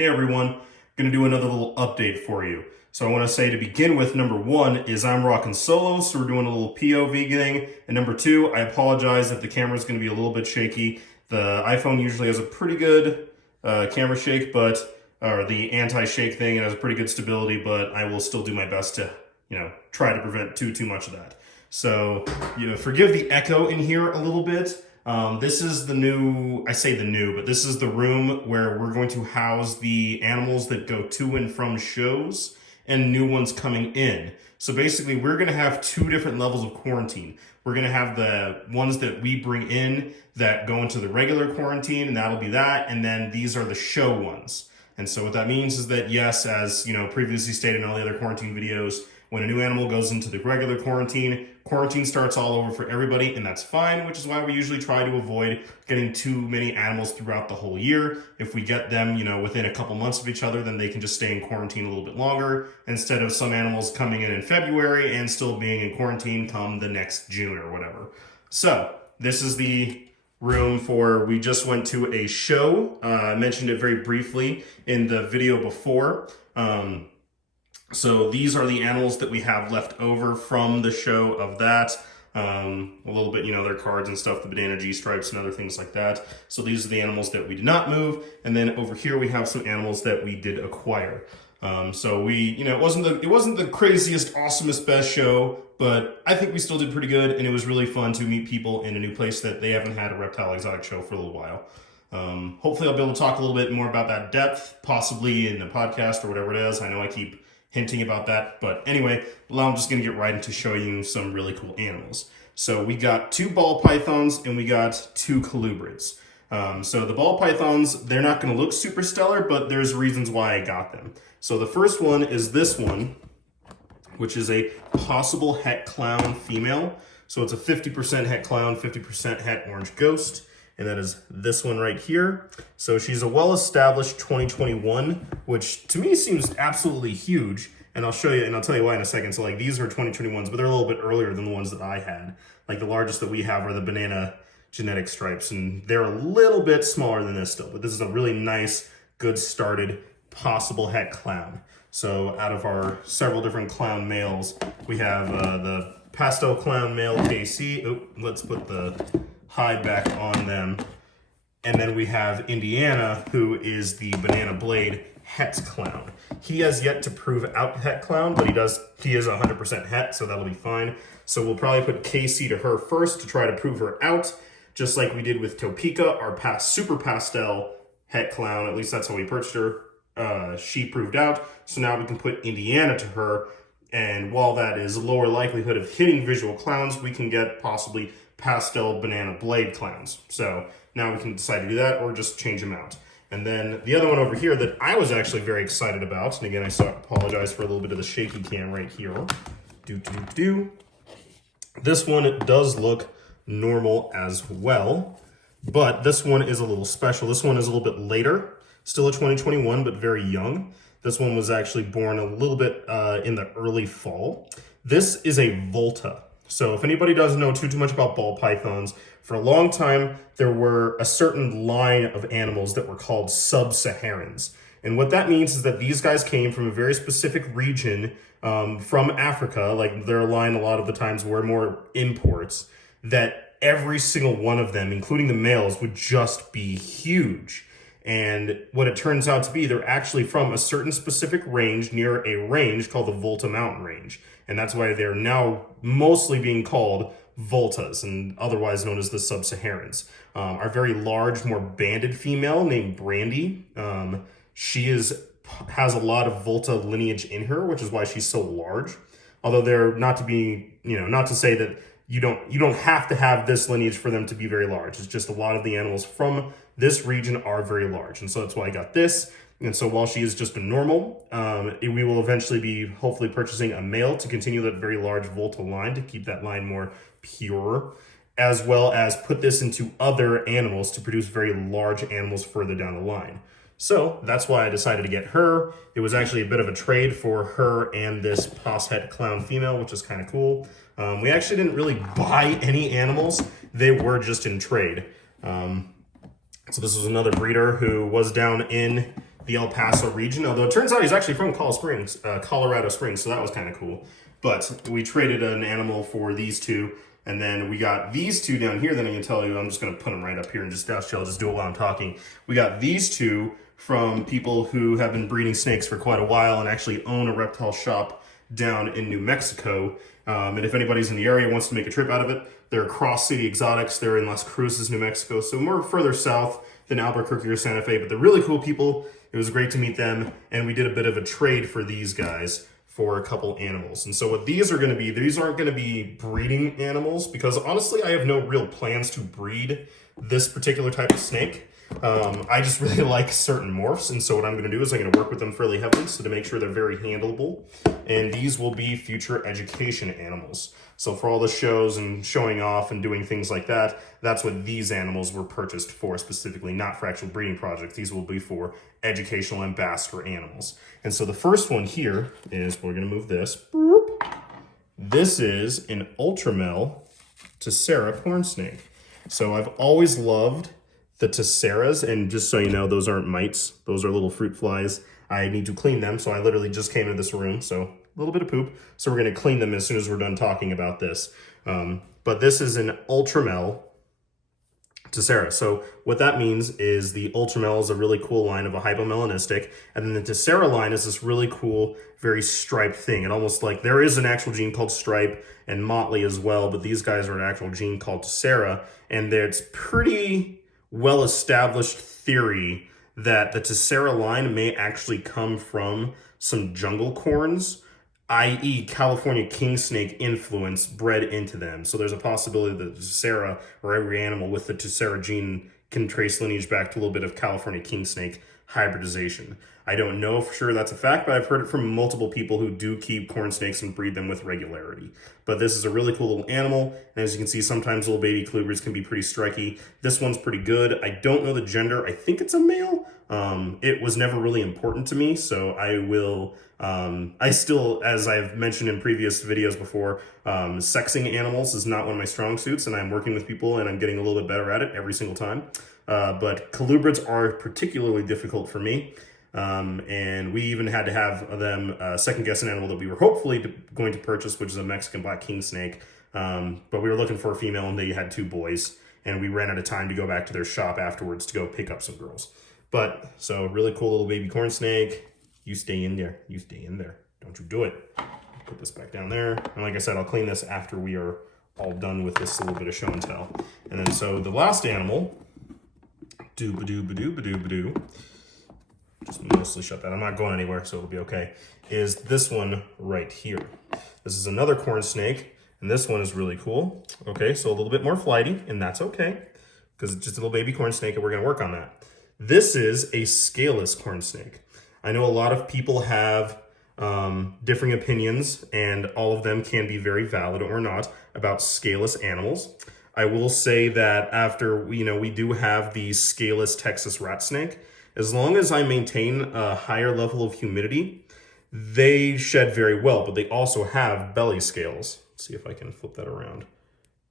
Hey everyone, gonna do another little update for you. So I want to say to begin with, number one is I'm rocking solo, so we're doing a little POV thing. And number two, I apologize if the camera's gonna be a little bit shaky. The iPhone usually has a pretty good camera shake, or the anti-shake thing, it has a pretty good stability, but I will still do my best to, try to prevent too much of that. So, forgive the echo in here a little bit. This is the new, I say the new, but this is the room where we're going to house the animals that go to and from shows and new ones coming in. So basically we're going to have two different levels of quarantine. We're going to have the ones that we bring in that go into the regular quarantine, and that'll be that. And then these are the show ones. And so what that means is that, yes, as previously stated in all the other quarantine videos, when a new animal goes into the regular quarantine, quarantine starts all over for everybody, and that's fine, which is why we usually try to avoid getting too many animals throughout the whole year. If we get them, within a couple months of each other, then they can just stay in quarantine a little bit longer, instead of some animals coming in February and still being in quarantine come the next June or whatever. So this is the room we just went to a show. I mentioned it very briefly in the video before. So these are the animals that we have left over from the show of that. A little bit, their cards and stuff, the banana G-stripes and other things like that. So these are the animals that we did not move. And then over here we have some animals that we did acquire. So we, it wasn't the craziest, awesomest, best show, but I think we still did pretty good. And it was really fun to meet people in a new place that they haven't had a reptile exotic show for a little while. Hopefully I'll be able to talk a little bit more about that depth, possibly in the podcast or whatever it is. I know I keep hinting about that, but anyway, now I'm just gonna get right into showing you some really cool animals. So we got two ball pythons and we got two colubrids. So the ball pythons, they're not gonna look super stellar, but there's reasons why I got them. So the first one is this one, which is a possible het clown female. So it's a 50% het clown, 50% het orange ghost. And that is this one right here. So she's a well-established 2021, which to me seems absolutely huge. And I'll show you, and I'll tell you why in a second. So like these are 2021s, but they're a little bit earlier than the ones that I had. Like the largest that we have are the banana genetic stripes, and they're a little bit smaller than this still, but this is a really nice, good started possible het clown. So out of our several different clown males, we have the pastel clown male KC. Oh, let's put the hide back on them. And then we have Indiana, who is the banana blade het clown. He has yet to prove out het clown, but he is 100% het, so that'll be fine. So we'll probably put KC to her first to try to prove her out, just like we did with Topeka, our super pastel het clown. At least that's how we purchased her. She proved out, so now we can put Indiana to her. And while that is a lower likelihood of hitting visual clowns, we can get possibly pastel banana blade clowns. So now we can decide to do that or just change them out. And then the other one over here that I was actually very excited about, and again, I apologize for a little bit of the shaky cam right here. This one does look normal as well, but this one is a little special. This one is a little bit later, still a 2021, but very young. This one was actually born a little bit in the early fall. This is a Volta. So if anybody doesn't know too much about ball pythons, for a long time, there were a certain line of animals that were called sub-Saharans. And what that means is that these guys came from a very specific region from Africa, like their line a lot of the times were more imports, that every single one of them, including the males, would just be huge. And what it turns out to be, they're actually from a certain specific range near a range called the Volta Mountain Range. And that's why they're now mostly being called Voltas, and otherwise known as the Sub-Saharans. Our very large, more banded female named Brandy, she has a lot of Volta lineage in her, which is why she's so large. Although they're not to say that you don't have to have this lineage for them to be very large. It's just a lot of the animals from this region are very large. And so that's why I got this. And so while she is just a normal, we will eventually be hopefully purchasing a male to continue that very large Volta line to keep that line more pure, as well as put this into other animals to produce very large animals further down the line. So that's why I decided to get her. It was actually a bit of a trade for her and this pos het clown female, which is kind of cool. We actually didn't really buy any animals. They were just in trade. So this was another breeder who was down in the El Paso region, although it turns out he's actually from Colorado Springs, so that was kind of cool. But we traded an animal for these two, and then we got these two down here that I'm going to tell you. I'm just going to put them right up here and I'll just do it while I'm talking. We got these two from people who have been breeding snakes for quite a while and actually own a reptile shop down in New Mexico. And if anybody's in the area wants to make a trip out of it, they're Cross City Exotics. They're in Las Cruces, New Mexico, so more further south than Albuquerque or Santa Fe, but they're really cool people. It was great to meet them, and we did a bit of a trade for these guys for a couple animals. And so what these are going to be, these aren't going to be breeding animals, because honestly, I have no real plans to breed this particular type of snake. I just really like certain morphs, and so what I'm going to do is I'm going to work with them fairly heavily so to make sure they're very handleable, and these will be future education animals. So for all the shows and showing off and doing things like that, that's what these animals were purchased for specifically, not for actual breeding projects. These will be for educational ambassador animals. And so the first one here is, we're going to move this. This is an Ultramel Tessera corn snake. So I've always loved the Tesseras, and just so you know, those aren't mites. Those are little fruit flies. I need to clean them, so I literally just came into this room, so a little bit of poop. So we're going to clean them as soon as we're done talking about this. But this is an Ultramel Tessera. So what that means is the Ultramel is a really cool line of a hypomelanistic, and then the Tessera line is this really cool, very striped thing. And almost like there is an actual gene called stripe and motley as well, but these guys are an actual gene called Tessera, and it's pretty well-established theory that the Tessera line may actually come from some jungle corns, i.e. California king snake influence bred into them. So there's a possibility that the Tessera, or every animal with the Tessera gene, can trace lineage back to a little bit of California king snake hybridization. I don't know for sure that's a fact, but I've heard it from multiple people who do keep corn snakes and breed them with regularity. But this is a really cool little animal, and as you can see, sometimes little baby colubrids can be pretty striky. This one's pretty good. I don't know the gender. I think it's a male. It was never really important to me, so I will... I still, as I've mentioned in previous videos before, sexing animals is not one of my strong suits, and I'm working with people and I'm getting a little bit better at it every single time. But colubrids are particularly difficult for me. And we even had to have them second guess an animal that we were hopefully going to purchase, which is a Mexican black king snake. But we were looking for a female and they had two boys, and we ran out of time to go back to their shop afterwards to go pick up some girls. But so really cool little baby corn snake. You stay in there. You stay in there. Don't you do it. Put this back down there. And like I said, I'll clean this after we are all done with this little bit of show and tell. And then so the last animal, doo-ba-doo-ba-doo-ba-doo-ba-doo, just mostly shut that. I'm not going anywhere, so it'll be okay, is this one right here. This is another corn snake, and this one is really cool. Okay, so a little bit more flighty, and that's okay, because it's just a little baby corn snake, and we're going to work on that. This is a scaleless corn snake. I know a lot of people have differing opinions, and all of them can be very valid or not, about scaleless animals. I will say that after, we do have the scaleless Texas rat snake. As long as I maintain a higher level of humidity, they shed very well, but they also have belly scales. Let's see if I can flip that around.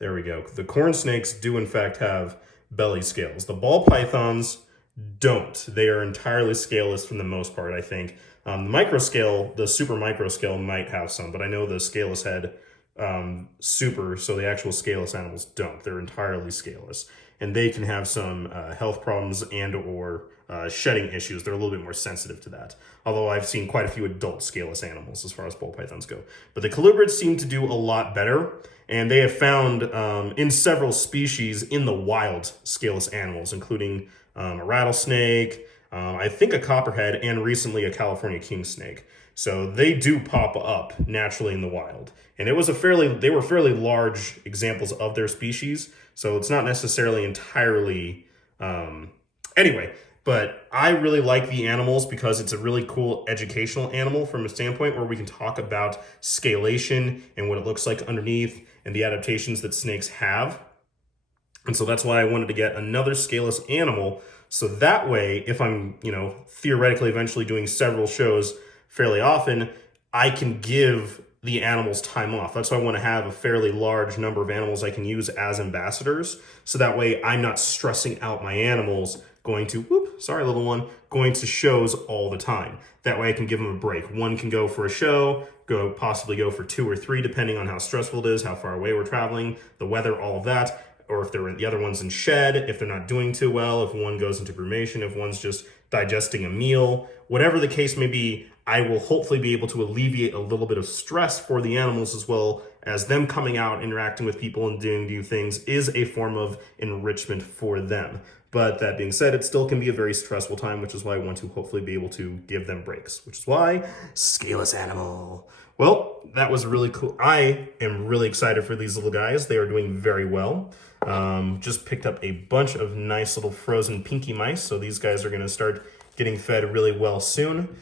There we go. The corn snakes do in fact have belly scales. The ball pythons don't. They are entirely scaleless for the most part, I think. The microscale, the super microscale might have some, but I know the scaleless head super, so the actual scaleless animals don't. They're entirely scaleless, and they can have some health problems and or shedding issues. They're a little bit more sensitive to that, although I've seen quite a few adult scaleless animals as far as ball pythons go. But the colubrids seem to do a lot better, and they have found in several species in the wild scaleless animals, including a rattlesnake, I think a copperhead, and recently a California king snake. So they do pop up naturally in the wild. And they were fairly large examples of their species, so it's not necessarily entirely, anyway, but I really like the animals because it's a really cool educational animal from a standpoint where we can talk about scalation and what it looks like underneath and the adaptations that snakes have. And so that's why I wanted to get another scaleless animal, so that way, if I'm, theoretically eventually doing several shows fairly often, I can give the animals time off. That's why I want to have a fairly large number of animals I can use as ambassadors, so that way I'm not stressing out my animals going to sorry little one, going to shows all the time. That way I can give them a break. One can go for a show, possibly go for 2 or 3, depending on how stressful it is, how far away we're traveling, the weather, all of that. Or if the other one's in shed, if they're not doing too well, if one goes into brumation, if one's just digesting a meal, whatever the case may be, I will hopefully be able to alleviate a little bit of stress for the animals, as well as them coming out, interacting with people and doing new things is a form of enrichment for them. But that being said, it still can be a very stressful time, which is why I want to hopefully be able to give them breaks, which is why scaleless animal. Well, that was really cool. I am really excited for these little guys. They are doing very well. Just picked up a bunch of nice little frozen pinky mice. So these guys are going to start getting fed really well soon.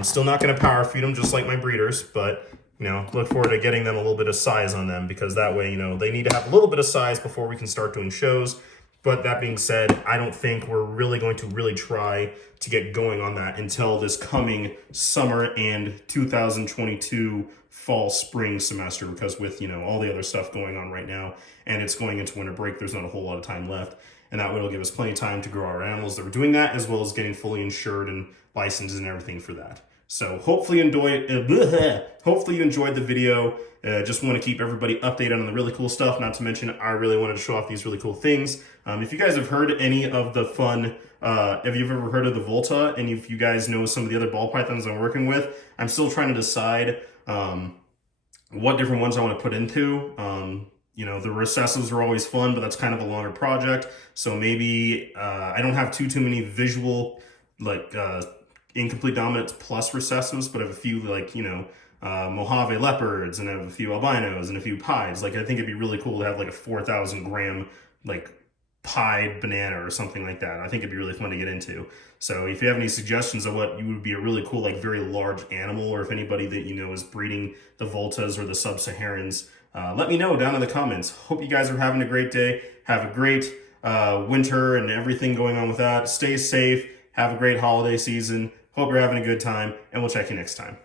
Still not going to power feed them just like my breeders, but look forward to getting them a little bit of size on them, because that way, they need to have a little bit of size before we can start doing shows. But that being said, I don't think we're really going to try to get going on that until this coming summer and 2022 fall spring semester, because with all the other stuff going on right now and it's going into winter break, there's not a whole lot of time left, and that way it'll give us plenty of time to grow our animals that we're doing that, as well as getting fully insured and licensed and everything for that. So hopefully you enjoyed the video. Just want to keep everybody updated on the really cool stuff. Not to mention, I really wanted to show off these really cool things. If you guys have heard any of the fun, if you've ever heard of the Volta, and if you guys know some of the other ball pythons I'm working with, I'm still trying to decide what different ones I want to put into. The recessives are always fun, but that's kind of a longer project. So maybe I don't have too many visual, incomplete dominance plus recessives, but I have a few Mojave leopards, and I have a few albinos and a few pies. I think it'd be really cool to have a 4,000 gram pied banana or something like that. I think it'd be really fun to get into. So if you have any suggestions of what would be a really cool, very large animal, or if anybody that is breeding the Voltas or the Sub-Saharans, let me know down in the comments. Hope you guys are having a great day. Have a great winter and everything going on with that. Stay safe. Have a great holiday season. Hope you're having a good time, and we'll check you next time.